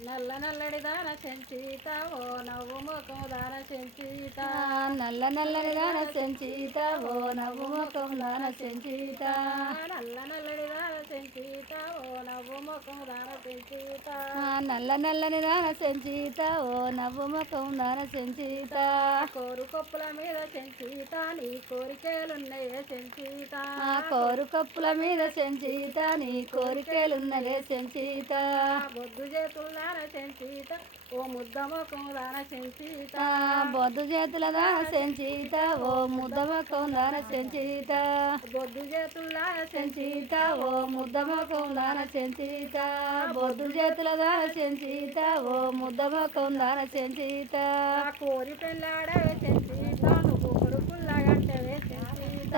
నల్ల నల్లడి దాన సెంచీత ఓ నవ్వు ముఖం దాన సెంచీత నల్ల నల్లని దాన సెంచీత ఓ నవ్వు ముఖం దాన సెంచీత నల్ల నల్లడి దాన సెంచీత ఓ నవ్వు ముఖం దాన సెంచీత నల్ల నల్లని దాన సెంచీత ఓ నవ్వు ముఖం దాన సెంచీత కోరు కొప్పుల మీద సెంచీత నీ కోరికలున్నాయే సెంచీత కోరు కప్పుల మీద సెంచీత నీ కోరికలున్నదే సెంచీత బొద్దు చేతుల్లాన సెంచీత ఓ ముద్ద ముఖం దాన సెంచీత బొద్దు చేతుల దాన సెంచీత ఓ ముద్ద ముఖం దాన సెంచీత బొద్దు చేతుల్లాన సెంచీత ఓ ముద్ద ముఖం దాన సెంచీత బొద్దు చేతుల దాన సెంచీత ఓ ముద్ద ముఖం దాన సెంచీత కోరి పెళ్ళాడవే సెంచీత నువ్వు కొడుకుల్లాగంటవే సెంచీత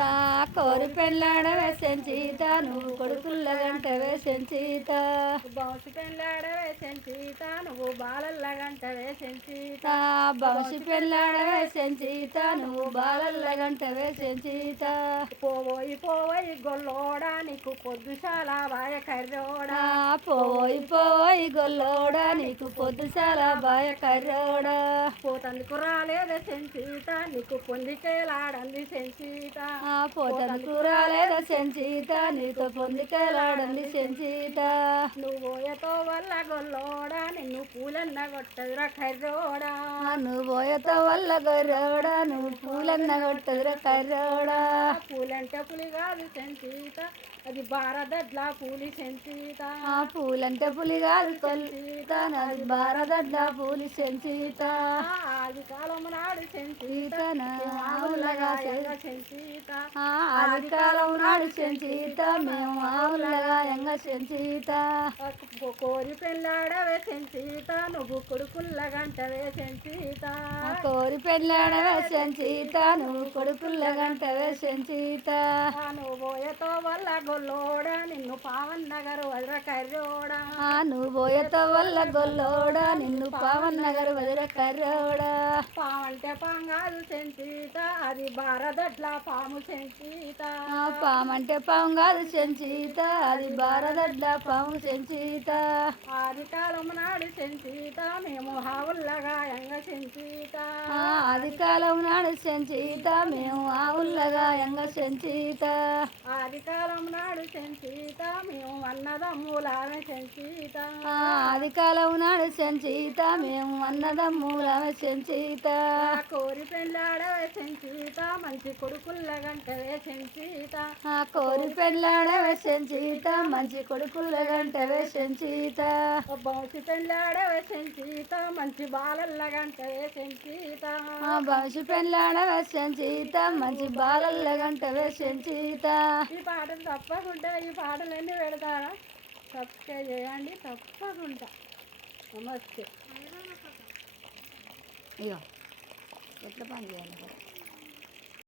కోరి పెళ్ళాడవే సెంచీత నువ్వు కొడుకుల గంటవే సెంచీత బౌసి పెళ్ళాడవే సెంచీత నువ్వు బాలల్లగంటవే సెంచీత బౌసి పెళ్ళాడవే సెంచీత నువ్వు బాలల్ల గంటవే సెంచీత పోవోయి పోవోయి గొల్లోడా నీకు పొద్దుశాల బాయ కర్రోడా పోయి పోయి గొల్లోడా నీకు పొద్దుశాల బాయ కర్రోడా పోతందుకు రాలేదే సెంచీత నీకు పొందికేలాడంది సెంచీత పోతను కూరాలేదా సెంచీత నీతో పొందికేలాడంది సెంచీత నువ్వు పోయతో వల్ల గొల్లోడా నిన్ను పూలన్న కొట్టదురా కర్రోడా నువ్వు పోయతో వల్ల గొర్రోడా నువ్వు పూలన్న కొట్టదురా కర్రోడా పూలంటే పులి కాదు సెంచీత అది భారదడ్లా పూలి సెంచీత పూలంటే పులి కాదు కొల్లీత నాది భారదడ్డ పూలి సెంచీత ఆది కాలం నాడు సెంచీత ఆవులగా సెంచీత ఆది కాలం నాడు సెంచీత మేము ఆవులగా ఎంగ సెంచీత కోరి పెళ్ళాడవే సెంచీత నువ్వు కొడుకుల్ల గంటవే సెంచీత కోరి పెళ్ళాడవే సెంచీత నువ్వు కొడుకుల గంటవే సెంచీత నువ్వు పోయతో వల్ల గొల్లోడా నిన్ను పావన్ నగరు వదర కర్రోడా నువ్వు పోయతో వల్ల గొల్లోడా నిన్ను పావన్ నగర్ వదిర కర్రోడా పావంటే పాంగాదు సెంచీత అది భారదడ్ల పాము సెంచీత పామంటే పాము కాదు సెంచీత అది భారదడ్డ పాము సెంచీత ఆది కాలం నాడు సెంచీత మేము హావుల్లగా ఎంగ సెంచీత ఆది కాలం నాడు సెంచీత మేము ఆవుల్లగా ఎంగ సెంచీత ఆది కాలం నాడు సెంచీత మేము అన్నదమ్ములామే సెంచీత ఆది కాలం నాడు సెంచీత మేము అన్నదమ్ములమే సెంచీత కోరి పెళ్ళాడవే సెంచీత మంచి కొడుకుల్ల గంటవే సెంచీత కోరి పెళ్ళాడవే సెంచీత మంచి కొడుకుల గంటవే సెంచీత బౌసి పెళ్ళాడవే సెంచీత మంచి బాలల్ల గంటవే సెంచీత బౌసి పెళ్ళాడవే సెంచీత మంచి బాలల్ల గంటవే సెంచీత ఈ పాటలు తప్పకుండా ఈ పాటలన్నీ పెడతారా సబ్స్క్రైబ్ చేయండి తప్పకుండా నమస్తే ఇగో ఎట్లా పని చేయాలి